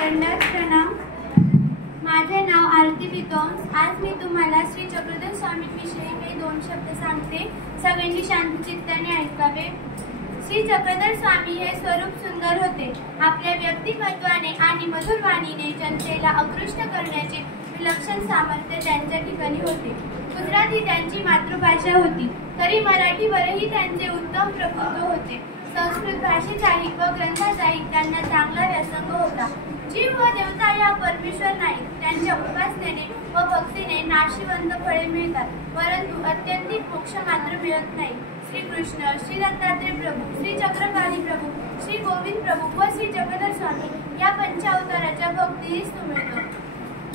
दंडवत प्रणाम. माझे नाव आरती विद्वांस. आज मी तुम्हाला श्री चक्रधर स्वामींविषयी काही 2 शब्द सांगते. सगळ्यांनी शांतचित्ताने ऐकावे. श्री चक्रधर स्वामी हे स्वरूप सुंदर होते. आपल्या व्यक्तिमत्वाने आणि मधुर वाणीने जनतेला आकृष्ट करण्याचे विलक्षण सामर्थ्य त्यांच्या ठिकाणी होते. गुजराती त्यांची मातृभाषा होती, तरी मराठीवरही त्यांचे उत्तम प्रभुत्व होते. संस्कृत भाषेचाही व ग्रंथाचाही त्यांना चांगला व्यासंग होता. जीव व देवता या परमेश्वर नाही. त्यांच्या उपासनेने व भक्तीने नाशिवंत फळे मिळतात, परंतु अत्यंतिक मोक्ष मात्र मिळत नाही. श्री कृष्ण, श्री दत्तात्रय प्रभू, श्री चक्रपाणी प्रभू, श्री गोविंद प्रभू व श्री चक्रधर स्वामी या पंचावताराच्या भक्तीस मिळतो.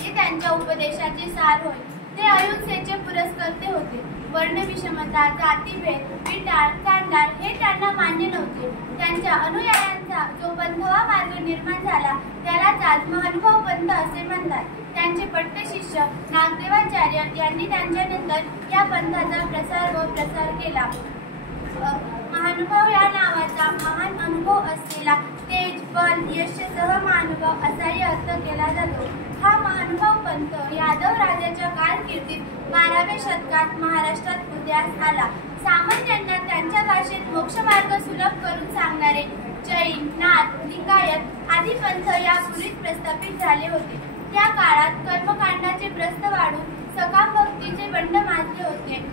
हे त्यांच्या उपदेशाचे सार होय. ते अहिंसेचे पुरस्कर्ते होते. वर्ण विषमता, जातीभेद, विटाळ, चांडाळ हे त्यांना मान्य नव्हते. त्यांच्या अनुयायांचा जो पंथवा मार्ग निर्माण झाला त्यालाच आज महानुभाव पंथ असे म्हणतात. त्यांचे पट्ट शिष्य नागदेवाचार्य यांनी त्यांच्यानंतर या पंथाचा प्रसार केला. महानुभाव या नावाचा महान अनुभव असलेला तेज, बल, यशसह महानुभाव असाही अर्थ केला जातो. हा महानुभाव पंथ यादव राजाच्या कारकिर्दीत 12व्या शतकात महाराष्ट्रात उदयास आला. सामान्यांना त्यांच्या भाषेत मोक्षमार्ग सुलभ करून सांगणारे जैन, नाथ, लिंगायत आदी पंथ यापूर्वीच प्रस्थापित झाले होते. त्या काळात कर्मकांडाचे प्रस्थ वाढून सकाम भक्तीचे बंड माजले होते.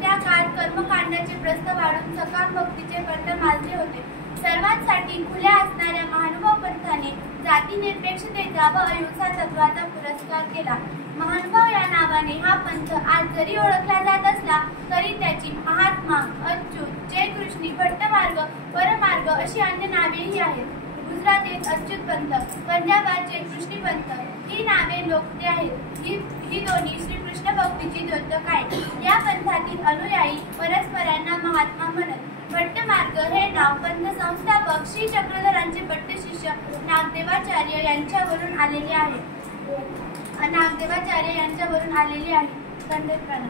त्या काळात कर्मकांडाचे प्रस्थ वाढून सकाम भक्तीचे बंड माजले होते. सर्वांसाठी खुल्या असणाऱ्या महानुभाव पंथाने जातीनिरपेक्षतेचा व अहिंसा तत्वाचा पुरस्कार केला. महानुभाव या नावाने हा पंथ आज जरी ओळखला जात असला तरी त्याची महात्मा, अच्युत, जयकृष्णी, भट्टमार्ग, परमार्ग अशी अन्य नावेही आहेत. गुजरातीत अच्युत पंथ, पंजाबात जयकृष्णी पंथ ही नावे लोकप्रिय आहेत. ही दोन्ही श्रीकृष्ण भक्तीची द्योतक आहेत. या पंथातील अनुयायी परस्परांना महात्मा म्हणत. भट्टमार्ग हे नाव पंथ संस्थापक श्री चक्रधरांचे पट्टशिष्य नागदेवाचार्य यांच्यावरून आलेले आहे. दंडवत प्रणाम.